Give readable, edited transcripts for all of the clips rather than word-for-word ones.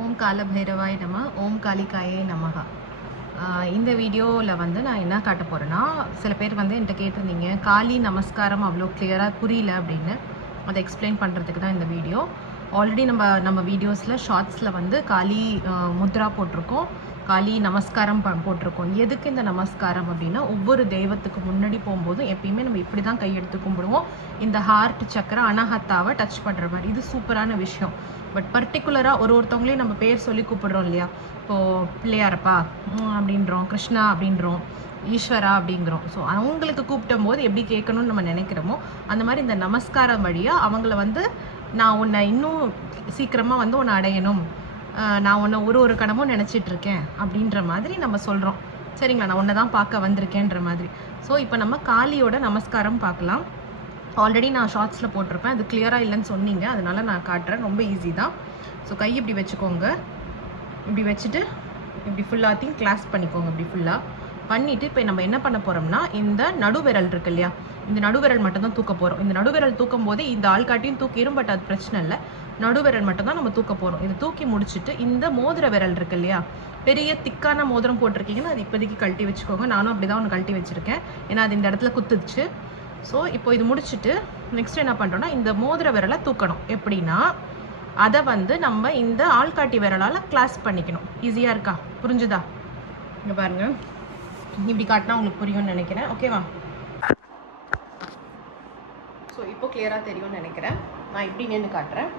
ஓம் கால பைரவாய் நம, ஓம் காளிகாயை நமக. இந்த வீடியோவில் வந்து நான் என்ன காட்ட போகிறேன்னா, சில பேர் வந்து என்கிட்ட கேட்டிருந்தீங்க காளி நமஸ்காரம் அவ்வளோ கிளியராக புரியல அப்படின்னு. அதை எக்ஸ்பிளைன் பண்ணுறதுக்கு தான் இந்த வீடியோ. ஆல்ரெடி நம்ம வீடியோஸில் ஷார்ட்ஸில் வந்து காளி முத்ரா போட்டிருக்கோம், காளி நமஸ்காரம் போட்டிருக்கோம். எதுக்கு இந்த நமஸ்காரம் அப்படின்னா, ஒவ்வொரு தெய்வத்துக்கு முன்னாடி போகும்போது எப்பயுமே நம்ம இப்படி தான் கையெடுத்து கும்பிடுவோம். இந்த ஹார்ட் சக்கரை அனஹத்தாவை டச் பண்ணுற மாதிரி. இது சூப்பரான விஷயம். பட் பர்டிகுலராக ஒருத்தவங்களையும் நம்ம பேர் சொல்லி கூப்பிடுறோம் இல்லையா? இப்போது பிள்ளையாரப்பா அப்படின்றோம், கிருஷ்ணா அப்படின்றோம், ஈஸ்வரா அப்படிங்கிறோம். ஸோ அவங்களுக்கு கூப்பிடும் போது எப்படி கேட்கணும்னு நம்ம நினைக்கிறோமோ அந்த மாதிரி இந்த நமஸ்காரம் வழியாக அவங்கள வந்து நான் உன்னை இன்னும் சீக்கிரமாக வந்து உன்னை அடையணும், நான் உன்னை ஒரு கணமும் நினச்சிட்ருக்கேன் அப்படின்ற மாதிரி நம்ம சொல்கிறோம். சரிங்களா, நான் உன்னை தான் பார்க்க வந்திருக்கேன்ற மாதிரி. ஸோ இப்போ நம்ம காளியோட நமஸ்காரம் பார்க்கலாம். ஆல்ரெடி நான் ஷார்ட்ஸில் போட்டிருப்பேன், அது கிளியராக இல்லைன்னு சொன்னீங்க, அதனால நான் காட்டுறேன். ரொம்ப ஈஸி தான். ஸோ கை இப்படி வச்சுக்கோங்க, இப்படி வச்சுட்டு இப்படி ஃபுல்லாத்தையும் கிளாஸ் பண்ணிக்கோங்க. இப்படி ஃபுல்லாக பண்ணிவிட்டு இப்போ நம்ம என்ன பண்ண போகிறோம்னா, இந்த நடுவிரல் இருக்கு இல்லையா, இந்த நடுவிரல் மட்டும் தான் தூக்க போகிறோம். இந்த நடுவிரல் தூக்கும் போதே இந்த ஆள்காட்டியும் தூக்கிடும், பட் அது பிரச்சனை இல்லை. நடுவிரல் மட்டும் தான் நம்ம தூக்க போகிறோம். இதை தூக்கி முடிச்சுட்டு இந்த மோதிர விரல் இருக்கு இல்லையா, பெரிய திக்கான மோதிரம் போட்டிருக்கீங்கன்னா அது இப்போதைக்கு கழட்டி வச்சுக்கோங்க. நானும் அப்படி தான் ஒன்று கழட்டி வச்சுருக்கேன், ஏன்னா அது இந்த இடத்துல குத்துச்சு. ஸோ இப்போ இது முடிச்சுட்டு நெக்ஸ்ட் என்ன பண்ணுறோன்னா, இந்த மோதிர விரலை தூக்கணும். எப்படின்னா அதை வந்து நம்ம இந்த ஆள்காட்டி விரலால் கிளாஸ் பண்ணிக்கணும். ஈஸியாக இருக்கா? புரிஞ்சுதா? இங்கே பாருங்கள், இப்படி காட்டினா உங்களுக்கு புரியும்னு நினைக்கிறேன். ஓகேவா? ஸோ இப்போ கிளியராக தெரியும்னு நினைக்கிறேன். நான் இப்படி நின்று காட்டுறேன்.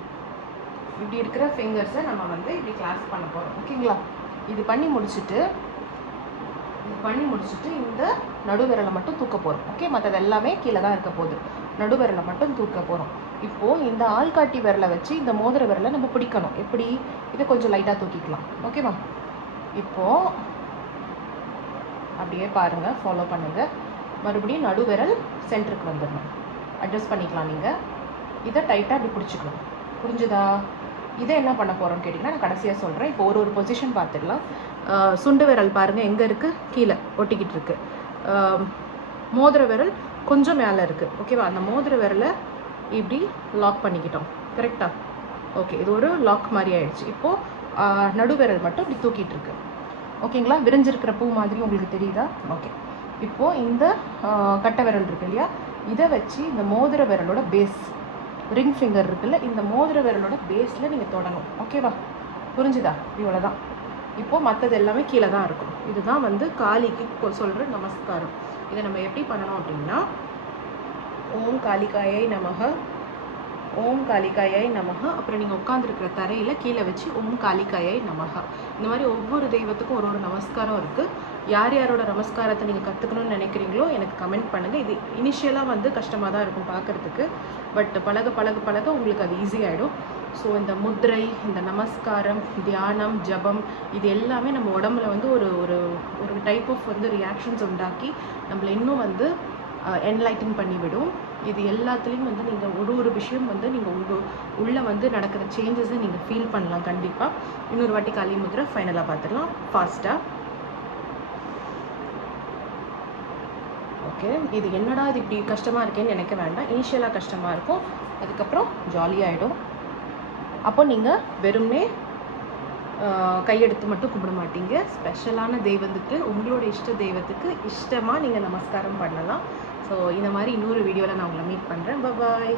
இப்படி இருக்கிற ஃபிங்கர்ஸை நம்ம வந்து இப்படி கிளாஸ் பண்ண போகிறோம். ஓகேங்களா? இது பண்ணி முடிச்சுட்டு இந்த நடுவிரலை மட்டும் தூக்க போகிறோம். ஓகே, மற்றது எல்லாமே கீழே தான் இருக்க போகுது. நடுவிரலை மட்டும் தூக்க போகிறோம். இப்போது இந்த ஆள்காட்டி விரலை வச்சு இந்த மோதிர விரலை நம்ம பிடிக்கணும். எப்படி? இதை கொஞ்சம் லைட்டாக தூக்கிக்கலாம். ஓகேவா? இப்போது அப்படியே பாருங்கள், ஃபாலோ பண்ணுங்கள். மறுபடியும் நடுவிரல் சென்டருக்கு வந்துடணும். அட்ஜஸ்ட் பண்ணிக்கலாம். நீங்கள் இதை டைட்டாக இப்படி பிடிச்சிக்கணும். புரிஞ்சுதா? இதை என்ன பண்ண போகிறோம்னு கேட்டிங்கன்னா நான் கடைசியாக சொல்கிறேன். இப்போ ஒரு பொசிஷன் பார்த்துக்கலாம். சுண்டு விரல் பாருங்கள் எங்கே இருக்குது, கீழே ஒட்டிக்கிட்டு இருக்கு. மோதிர விரல் கொஞ்சம் மேலே இருக்குது. ஓகேவா? அந்த மோதிர விரலை இப்படி லாக் பண்ணிக்கிட்டோம். கரெக்டாக? ஓகே, இது ஒரு லாக் மாதிரி ஆயிடுச்சு. இப்போது நடுவிரல் மட்டும் இப்படி தூக்கிட்டு இருக்கு. ஓகேங்களா? விரிஞ்சிருக்கிற பூ மாதிரி உங்களுக்கு தெரியுதா? ஓகே. இப்போது இந்த கட்டை விரல் இருக்கு இல்லையா, இதை வச்சு இந்த மோதிர விரலோட பேஸ், ரிங் ஃபிங்கர் இருக்குல்ல, இந்த மோதிர விரலோட பேஸில் நீங்கள் தொடணும். ஓகேவா? புரிஞ்சுதா? இவ்வளோ தான். இப்போது மற்றது எல்லாமே கீழே தான் இருக்கும். இதுதான் வந்து காளிக்கு சொல்கிற நமஸ்காரம். இதை நம்ம எப்படி பண்ணணும் அப்படின்னா, ஓம் காளிகாயை நமக, ஓம் காளிகாயை நமக. அப்புறம் நீங்கள் உட்காந்துருக்கிற தரையில் கீழே வச்சு ஓம் காளிகாயை நமக. இந்த மாதிரி ஒவ்வொரு தெய்வத்துக்கும் ஒரு நமஸ்காரம் இருக்குது. யார் யாரோட நமஸ்காரத்தை நீங்கள் கற்றுக்கணும்னு நினைக்கிறீங்களோ எனக்கு கமெண்ட் பண்ணுங்கள். இது இனிஷியலாக வந்து கஷ்டமாக தான் இருக்கும் பார்க்குறதுக்கு, பட் பழக உங்களுக்கு அது ஈஸியாகிடும். ஸோ இந்த முத்ரை, இந்த நமஸ்காரம், தியானம், ஜபம், இது எல்லாமே நம்ம உடம்புல வந்து ஒரு டைப் ஆஃப் வந்து ரியாக்ஷன்ஸ் உண்டாக்கி நம்மளை இன்னும் வந்து என்லைட்டன் பண்ணிவிடும். இது எல்லாத்துலேயும் வந்து நீங்கள் ஒரு விஷயம் வந்து நீங்கள் உள்ளே வந்து நடக்கிற சேஞ்சஸை நீங்கள் ஃபீல் பண்ணலாம். கண்டிப்பாக இன்னொரு வாட்டி காளி முத்ரா ஃபைனலாக பார்த்துடலாம் ஃபாஸ்ட்டாக. ஓகே, இது என்னடா இது இப்படி கஷ்டமாக இருக்கேன்னு நினைக்க வேண்டாம். இனிஷியலாக கஷ்டமாக இருக்கும், அதுக்கப்புறம் ஜாலியாகிடும். அப்போ நீங்கள் வெறும்னே கையெடுத்து மட்டும் கும்பிட மாட்டீங்க. ஸ்பெஷலான தெய்வத்துக்கு, உங்களோட இஷ்ட தெய்வத்துக்கு இஷ்டமாக நீங்கள் நமஸ்காரம் பண்ணலாம். ஸோ இந்த மாதிரி இன்னொரு வீடியோவில் நான் உங்களை மீட் பண்ணுறேன். பாய்.